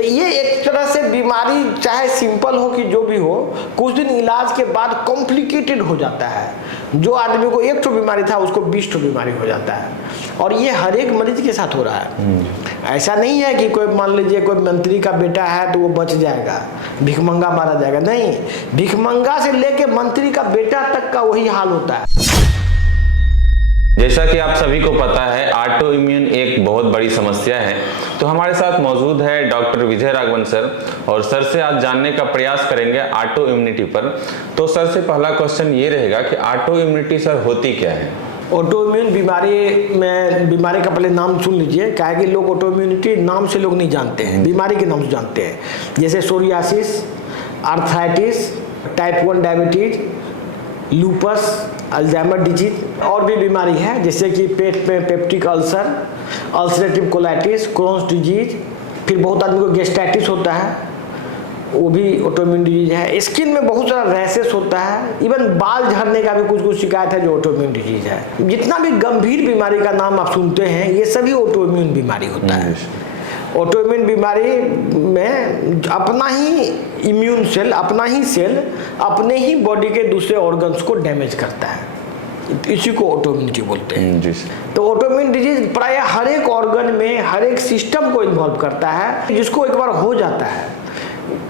तो ये एक तरह से बीमारी चाहे सिंपल हो कि जो भी हो, कुछ दिन इलाज के बाद कॉम्प्लिकेटेड हो जाता है। जो आदमी को एक तो बीमारी था उसको 20 बीमारी हो जाता है, और ये हर एक मरीज के साथ हो रहा है। ऐसा नहीं है कि कोई मान लीजिए कोई मंत्री का बेटा है तो वो बच जाएगा, भिखमंगा मारा जाएगा, नहीं, भिखमंगा से लेके मंत्री का बेटा तक का वही हाल होता है। जैसा कि आप सभी को पता है, ऑटो इम्यून एक बहुत बड़ी समस्या है। तो हमारे साथ मौजूद है डॉक्टर विजय राघवन सर, और सर से आज जानने का प्रयास करेंगे ऑटो इम्यूनिटी पर। तो सर से पहला क्वेश्चन ये रहेगा कि ऑटो इम्यूनिटी सर होती क्या है? ऑटो इम्यून बीमारी का पहले नाम सुन लीजिए, क्या है कि लोग ऑटो इम्यूनिटी नाम से लोग नहीं जानते हैं, बीमारी के नाम से जानते हैं। जैसे psoriasis, arthritis, type 1 diabetes, lupus, Alzheimer disease, और भी बीमारी है जैसे कि पेट में peptic ulcer, ulcerative colitis, Crohn's disease, फिर बहुत आदमी को गैस्ट्राइटिस होता है, वो भी ऑटोइम्यून डिजीज है। स्किन में बहुत सारा रैशेस होता है, इवन बाल झड़ने का भी कुछ शिकायत है जो ऑटोइम्यून डिजीज है। जितना भी गंभीर बीमारी का नाम आप सुनते हैं ये सभी ऑटोइम्यून बीमारी होता है। ऑटोइम्यून बीमारी में अपना ही इम्यून सेल, अपना ही सेल अपने ही बॉडी के दूसरे ऑर्गन्स को डैमेज करता है, इसी को ऑटोइम्यूनिटी बोलते हैं जी। तो ऑटोइम्यून डिजीज प्राय हर एक ऑर्गन में, हर एक सिस्टम को इन्वॉल्व करता है। जिसको एक बार हो जाता है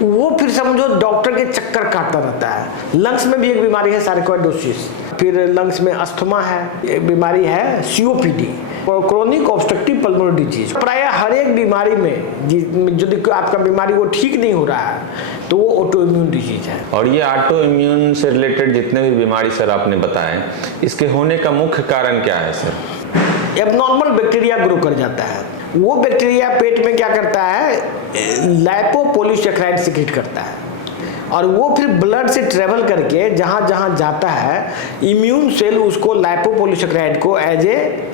वो फिर समझो डॉक्टर के चक्कर काटता रहता है। लंग्स में भी एक बीमारी है सार्कोइडोसिस, फिर लंग्स में अस्थमा है, एक बीमारी है COPD, chronic obstructive pulmonary disease. प्राय हर एक बीमारी में यदि आपका बीमारी वो ठीक नहीं हो रहा है तो वो ऑटोइम्यून डिजीज है। और ये ऑटो इम्यून से रिलेटेड जितने भी बीमारी सर आपने बताए, इसके होने का मुख्य कारण क्या है सर? एबनॉर्मल बैक्टीरिया ग्रो कर जाता है। वो बैक्टीरिया पेट में क्या करता है, लाइपोपॉलीसैकेराइड सीक्रेट करता है, और वो फिर ब्लड से ट्रेवल करके जहाँ जहाँ जाता है, इम्यून सेल उसको लाइपोपॉलीसैकेराइड को एज ए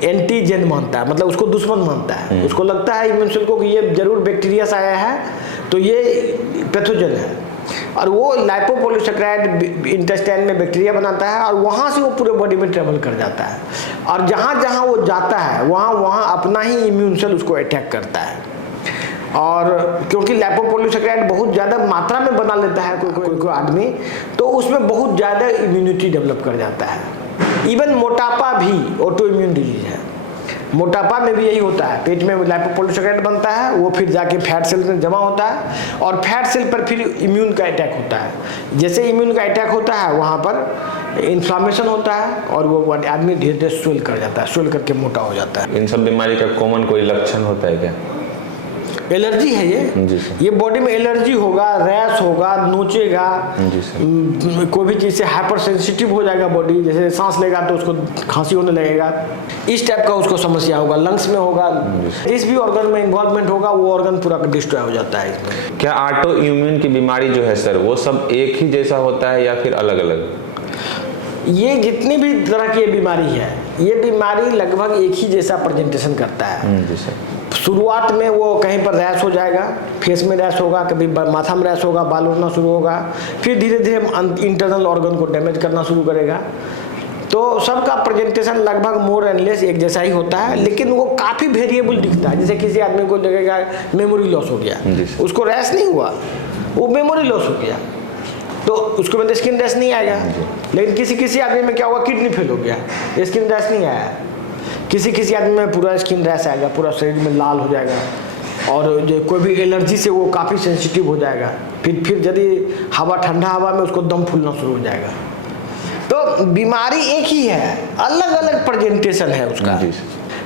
एंटीजन मानता है, मतलब उसको दुश्मन मानता है। उसको लगता है इम्यून सेल को कि ये जरूर बैक्टीरिया से आया है तो ये पैथोजन है, और वो लाइपोपॉलीसैकेराइड इंटेस्टाइन में बैक्टीरिया बनाता है और वहाँ से वो पूरे बॉडी में ट्रेवल कर जाता है, और जहाँ जहाँ वो जाता है वहाँ वहाँ अपना ही इम्यून सेल उसको अटैक करता है। और क्योंकि लाइपोपॉलीसैकेराइड बहुत ज़्यादा मात्रा में बना लेता है कोई आदमी, तो उसमें बहुत ज़्यादा इम्यूनिटी डेवलप कर जाता है। इवन मोटापा भी ऑटोइम्यून डिजीज है। मोटापा में भी यही होता है, पेट में लाइपोपॉलीसैकेराइड बनता है, वो फिर जाके फैट सेल में जमा होता है, और फैट सेल पर फिर इम्यून का अटैक होता है। जैसे इम्यून का अटैक होता है वहाँ पर इन्फ्लामेशन होता है, और वो आदमी धीरे धीरे स्वेल कर जाता है, स्वेल करके मोटा हो जाता है। इन सब बीमारी का कॉमन कोई लक्षण होता है क्या? एलर्जी है ये बॉडी में एलर्जी होगा, रैश होगा, नोचेगा, कोई भी चीज़ से हाइपर सेंसिटिव हो जाएगा बॉडी, जैसे सांस लेगा तो उसको खांसी होने लगेगा, इस टाइप का उसको समस्या होगा। लंग्स में होगा, जिस भी ऑर्गन में इन्वॉल्वमेंट होगा वो ऑर्गन पूरा डिस्ट्रॉय हो जाता है इसमें। क्या ऑटो इम्यून की बीमारी जो है सर, वो सब एक ही जैसा होता है या फिर अलग अलग? ये जितनी भी तरह की बीमारी है, ये बीमारी लगभग एक ही जैसा प्रेजेंटेशन करता है। जी सर। शुरुआत में वो कहीं पर रैश हो जाएगा, फेस में रैश होगा, कभी माथा में रैश होगा, बाल उड़ना शुरू होगा, फिर धीरे धीरे इंटरनल ऑर्गन को डैमेज करना शुरू करेगा। तो सबका प्रेजेंटेशन लगभग मोर एंड लेस एक जैसा ही होता है, लेकिन वो काफ़ी वेरिएबल दिखता है। जैसे किसी आदमी को लगेगा मेमोरी लॉस हो गया, उसको रैश नहीं हुआ, वो मेमोरी लॉस हो गया, तो उसको में स्किन रैश नहीं आएगा। लेकिन किसी आदमी में क्या हुआ, किडनी फेल हो गया, स्किन रैश नहीं आया। किसी आदमी में पूरा स्किन रैश आएगा, पूरा शरीर में लाल हो जाएगा, और जो कोई भी एलर्जी से वो काफ़ी सेंसिटिव हो जाएगा। फिर यदि हवा, ठंडा हवा में उसको दम फूलना शुरू हो जाएगा। तो बीमारी एक ही है, अलग अलग प्रेजेंटेशन है उसका।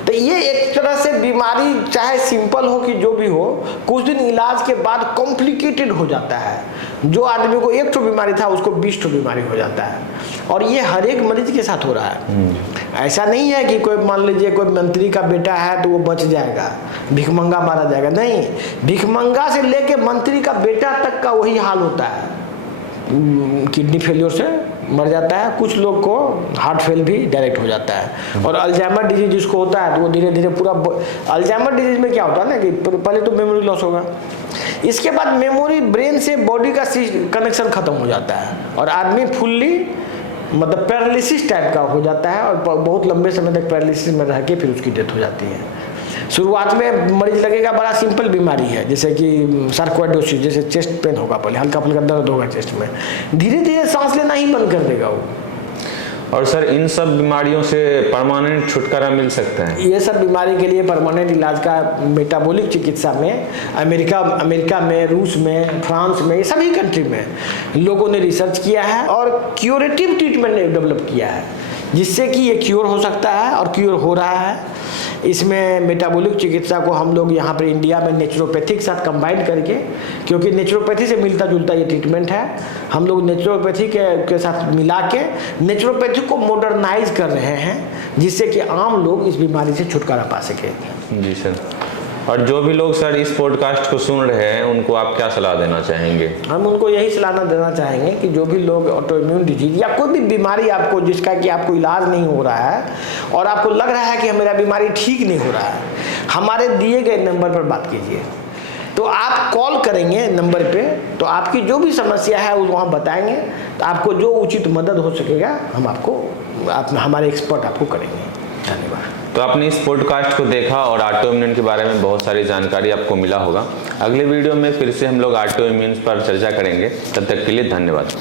तो ये एक तरह से बीमारी चाहे सिंपल हो कि जो भी हो, कुछ दिन इलाज के बाद कॉम्प्लिकेटेड हो जाता है। जो आदमी को एक तो बीमारी था उसको 20 बीमारी हो जाता है, और ये हर एक मरीज के साथ हो रहा है। ऐसा नहीं है कि कोई मान लीजिए कोई मंत्री का बेटा है तो वो बच जाएगा, भिखमंगा मारा जाएगा, नहीं, भिखमंगा से लेके मंत्री का बेटा तक का वही हाल होता है। किडनी फेलियर से मर जाता है, कुछ लोग को हार्ट फेल भी डायरेक्ट हो जाता है। और अल्जाइमर डिजीज जिसको होता है तो वो धीरे धीरे पूरा, अल्जाइमर डिजीज में क्या होता है ना कि पहले तो मेमोरी लॉस होगा, इसके बाद मेमोरी ब्रेन से बॉडी का कनेक्शन खत्म हो जाता है, और आदमी फुल्ली मतलब पैरालिसिस टाइप का हो जाता है, और बहुत लंबे समय तक पैरालिसिस में रह के फिर उसकी डेथ हो जाती है। शुरुआत में मरीज लगेगा बड़ा सिंपल बीमारी है, जैसे कि सार्कोइडोसिस, जैसे चेस्ट पेन होगा, पहले हल्का फुल्का दर्द होगा चेस्ट में, धीरे धीरे सांस लेना ही बंद कर देगा वो। और सर इन सब बीमारियों से परमानेंट छुटकारा मिल सकता है? ये सब बीमारी के लिए परमानेंट इलाज का मेटाबॉलिक चिकित्सा में अमेरिका में, रूस में, फ्रांस में, ये सभी कंट्री में लोगों ने रिसर्च किया है और क्यूरेटिव ट्रीटमेंट डेवलप किया है, जिससे कि ये क्योर हो सकता है और क्योर हो रहा है। इसमें मेटाबॉलिक चिकित्सा को हम लोग यहाँ पर इंडिया में नेचुरोपैथी के साथ कंबाइन करके, क्योंकि नेचुरोपैथी से मिलता जुलता ये ट्रीटमेंट है, हम लोग नेचुरोपैथी के साथ मिला के नेचुरोपैथी को मॉडर्नाइज कर रहे हैं, जिससे कि आम लोग इस बीमारी से छुटकारा पा सकें। जी सर। और जो भी लोग सर इस पॉडकास्ट को सुन रहे हैं उनको आप क्या सलाह देना चाहेंगे? हम उनको यही सलाह देना चाहेंगे कि जो भी लोग ऑटो इम्यून डिजीज या कोई भी बीमारी आपको, जिसका कि आपको इलाज नहीं हो रहा है और आपको लग रहा है कि मेरा बीमारी ठीक नहीं हो रहा है, हमारे दिए गए नंबर पर बात कीजिए। तो आप कॉल करेंगे नंबर पे, तो आपकी जो भी समस्या है वो वहाँ बताएंगे, तो आपको जो उचित मदद हो सकेगा हम हमारे एक्सपर्ट आपको करेंगे। धन्यवाद। तो आपने इस पॉडकास्ट को देखा और ऑटो इम्यून के बारे में बहुत सारी जानकारी आपको मिला होगा। अगले वीडियो में फिर से हम लोग ऑटो इम्यून पर चर्चा करेंगे। तब तक के लिए धन्यवाद।